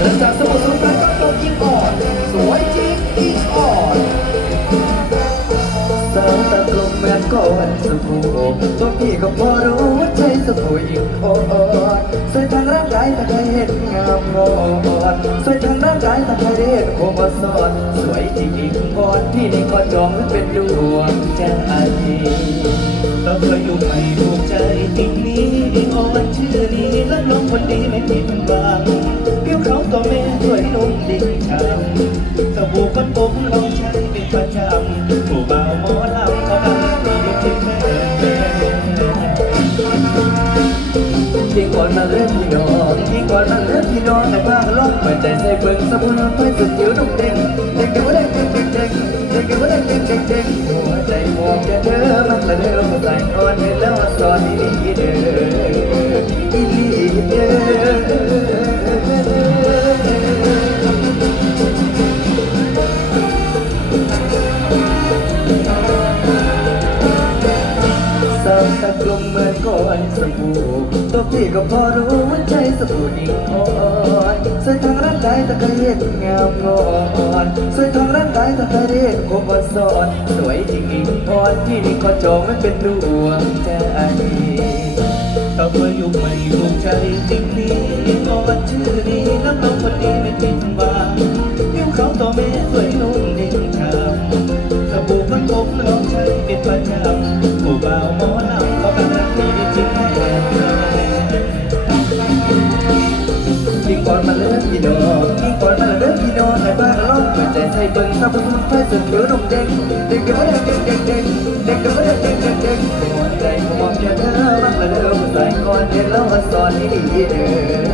เริ่มจากสมุทรสงครามก็ตัวยิงอ่อนสวยจริงอีกอ่อนสาวตากลมแม่ก่อนสบู่ตัวพี่ก็พอรู้ว่าใจสบู่อีกอ่อนสวยทางร่างกายตะไคร้เห็นงามงอนสวยทางร่างกายตะไคร้เห็นโคมาสอนสวยจริงอีกอ่อนพี่นี่ก็จองเป็นดวงใจเราเคยอยู่ไม่ถูกใจจริงนี้อ่อนชื่อนี้และน้องคนนี้ไม่ผิดหวัง ผิวเขาตัวแม่สวยนุ่มดิ่งช่ำสบู่คนผมลองใช้เป็นประจำผู้บ่าวหมอลำเขาดังดีที่แม่ที่ก่อนมาเล่นพี่น้องที่ก่อนมาเล่นพี่น้องแต่บ้าก็ร้องเปิดใจใส่เบิ่งสมุนไพรสุดจิ๋วนุ่มเด้งเด็กเด็กว่าเด็กเด็กเด็กเด็กเด็กเด็กว่าเด็กเด็กเด็กเด็กหัวใจมองจะเด้อมันละเด้อมาใส่อนเห็นแล้วสอนอีลีเด้อี่ก็พอรู้ว่าใจสบู่ดิ่งอ่อนสวยทางร่างกายตะเคร้เห็นงามงอนสวยทางร่างกายตะเคยเรียนคมสอนสวยจริงอีกพรที่นี่ก็จองไม่เป็นดวงใจเราเคยอยู่ไม่ถูกใจจริงนี้อ่อนชื่อน องเปิดใจใส่เบิ่งสาวผู้ไฟสุดเขียวนุ่มเด้งเด็กเด็กว่าเด้งเด้งเด้งเด็กเด็กเด็กว่าเด้งเด้งเด้งเด็กหัวใจผมมองจะเธอมันละเด้อใส่ก่อนเห็นแล้วมันสอนอีลีเด้อ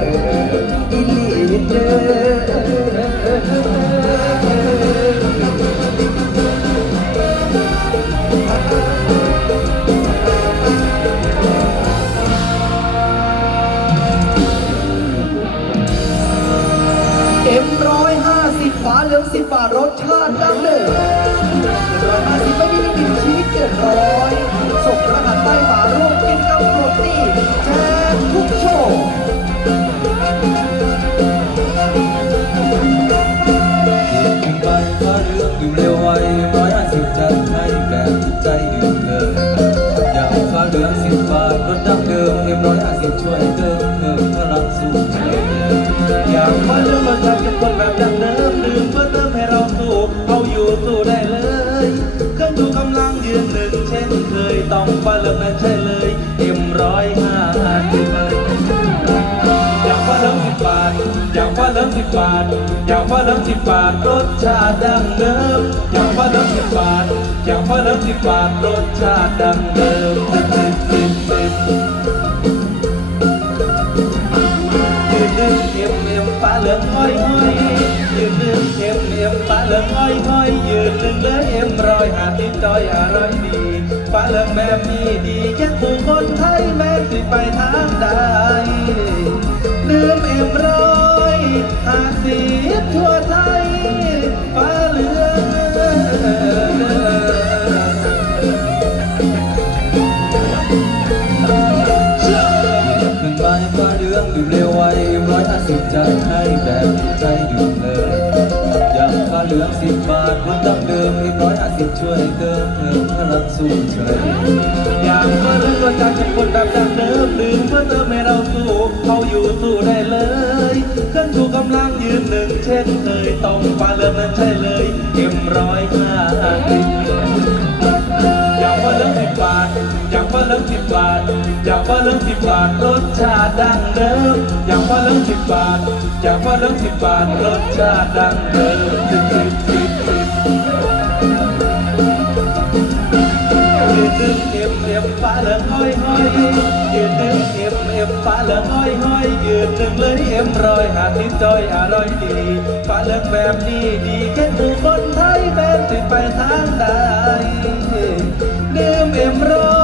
ส่งรหัสใต้ฝาร่วมกินกับโปรตีแชร์ทุกโชว์ไปฟ้าเรื่องอยู่เร็วไวร้อยห้าสิบจัดให้แบบใจดื่มเลยอยากฟ้าเหลืองสิบบาทรถดั้งเดิมเอ็มร้อยห้าสิบช่วยเติมเพิ่ม เหลืองนั้เลยเอ็มร้อยห้าสิบอยากฟ้าเลืองสิบบาท อยากฟ้าเลืองสิบบาท อยากฟ้าเลืองสิบบาท รสชาติดังเดิม อยากฟ้าเลืองสิบบาท อยากฟ้าเลืองสิบบาท รสชาติดังเดิมสิบสิบสิบสิบยืนนึงเอ็มเอ็มฟ้าเลืองห้อยห้อยยืนนึงเอ็มเอ็มฟ้าเหลืองห้อยห้อยยืนนึงเลยเอ็มรอยหาติดจอยอร่อยดี ฟ้าเลือแบบนี้ดีแค่ผู้คนไทยแม้สิไปทางใดดื่มเอ็มร้อยหาสิบทั่วไทยฟ้าเหลืองขึ้นไปฟ้าเหลืองอยู่เร็วไวร้อยห้าสิบจัดให้แบบใจดื่เลยอยากฟ้าเหลืองสิบบาทรถดั้งเดิมเอ็มร้อยห้าสิบช่วย เติมเพิ่มพลังสู้ใจอยากมาเริ่มต้นจากจากคนแบบดังเดิมดื่มเพื่อเติมให้เราสู้เขาอยู่สู้ได้เลยเครื่องชูกำลังยืนหนึ่งเช่นเคยต้องฟ้าเริ่มนั้นใช่เลยเอ็มร้อยห้าอยากว่าเริ่มสิบบาทอยากว่าเริ่มสิบบาทอยากว่าเริ่มสิบบาทรสชาติดังเดิมอยากว่าเริ่มสิบบาทอยากว่าเริ่มสิบบาทรสชาติดังเดิมสิบสิบ ยืนดึงเอ็มเอ็มฟ้าเหลืองห้อยห้อยยืนดึงเอ็มเอ็มฟ้าเหลืองห้อยห้อยยืนดึงเลยเอ็มรอยหาติดจอยอร่อยดีฟ้าเหลืองแบบนี้ดีแค่ผู้คนไทยแม้ติดไปทางใดดื่มเอ็มรอย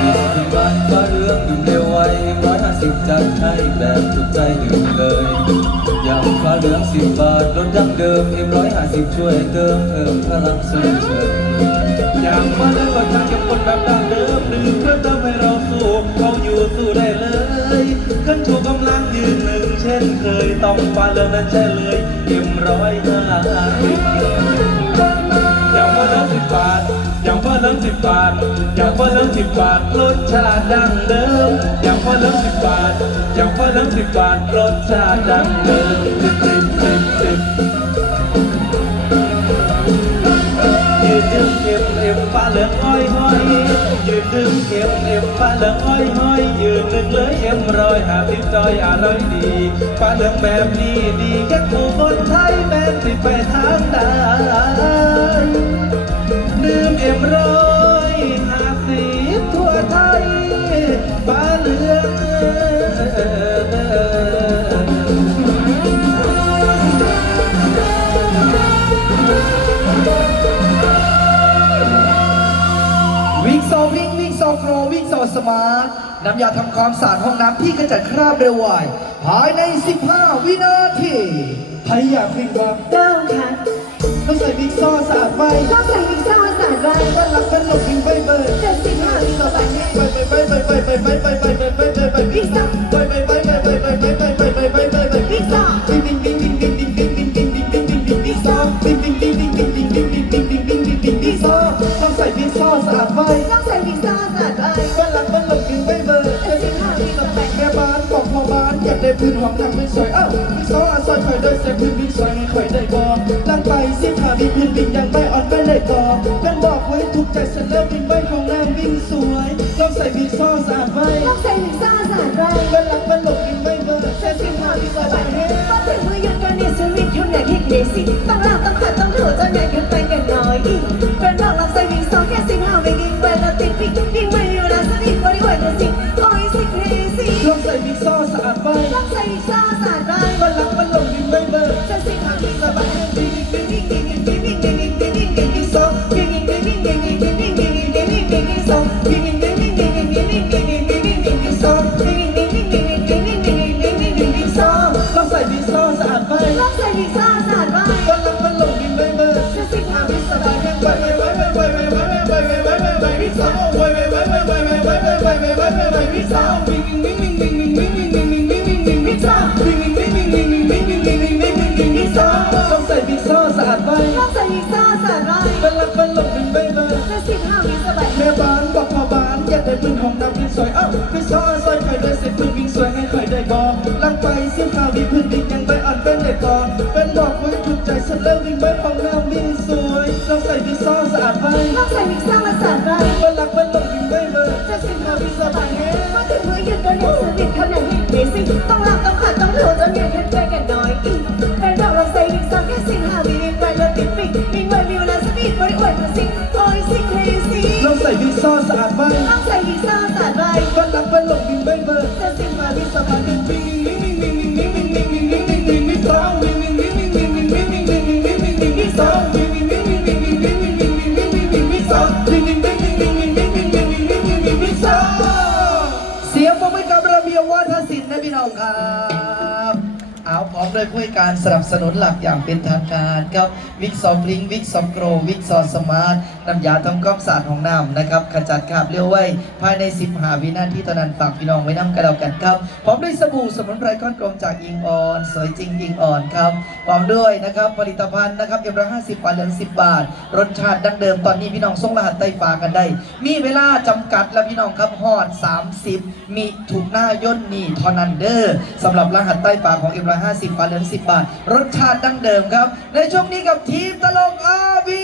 กินที่บ้าเรืองดื่เร็วไวร้อยหาสิบจัดให้แบบถูกใจดื่เลยยำฟ้าเหลือสิบบาทลดดั้งเดิมเอ็มร้อยหาสิบช่วยเติมเพิ่มพลังสดชื่นอยากมาแล้วก็ทำกับคนแบบดั้งเดิมดื่เพื่อเติมให้เราสู้เขาอยู่สู้ได้เลยขึ้นชูกำลังยืนหนึ่งเช่นเคยต้องฟ้าเหลือนั้นใช่เลยเอ็มร้อยห้าสิบ สิบบาท อยางว่าเรื่องสิบบาทรสชาติดังเดิม อยางว่าเรื่องสิบบาท อยางว่าเรื่องสิบบาทรสชาติดังเดิมสิบสิบสิบสิบยืนดึงเข็มเอ็มฟ้าเหลืองอ้อยห้อยยืนดึงเข็มเอ็มฟ้าเหลืองอ้อยห้อยยืนหนึ่งเลยเอ็มรอยหาติดจอยอร่อยดีฟ้าเหลืองแบบนี้ดีแค่ผู้คนไทยแม้ติดไปทางใด โซโครวิ่งโซสมาร์ทน้ำยาทำความสะอาดห้องน้ำที่กระจัดคราบเร็วไวภายใน 15 วินาทีใครอยากวิ่งบ้างเก้าค่ะต้องใส่วิ่งโซสะอาดไปต้องใส่วิกซ่าสารไว้บ้านหลักเป็นหลบวิ่งไปเบอร์ ได้พื้นห้องน้ำไม่สวยเอ้าไม่ซออาซอยคอยได้เสียพื้นวิ่งสวยให้คอยได้บอกนั่งไปสิพามีพื้นวิ่งยังไม่อ่อนไม่ได้บอกเป็นบอกไว้ทุกใจฉันเลิกวิ่งไปห้องน้ำวิ่งสวยลองใส่วิ่งซอสะอาดไว้ต้องใส่วิกซ่าสารไว้เป็นหลักเป็นหลบวิ่งไม่ Bisa, Let me come ด้วยผู้การสนับสนุนหลักอย่างเป็นทางการครับวิกซอฟลิงวิกซอฟโกรวิกซอสมาร์ท น้ำยาทำความสะอาดของน้ำนะครับขจัดคราบเลี้ยวไว้ภายใน 15 วินาทีตอนนั้นฝากพี่น้องไว้น้ำกันแล้วกันครับพร้อมด้วยสบู่สมุนไพรก้อนกลมจากอิงออน สวยจริงยิงอ่อนครับพร้อมด้วยนะครับผลิตภัณฑ์นะครับเอ็มร้อยห้าสิบาทเหลือสิบบาท รสชาติดั้งเดิมตอนนี้พี่น้องส่งรหัสใต้ฝากันได้ มีเวลาจำกัดแล้วพี่น้องครับฮอด 30 มีถูกหน้าย่นนี่ทอนันเดอร์สำหรับรหัสใต้ฝาของเอ็มร้อยห้าสิบาทเหลือสิบบาท รสชาติดั้งเดิมครับ ในช่วงนี้กับทีมตลกอาบี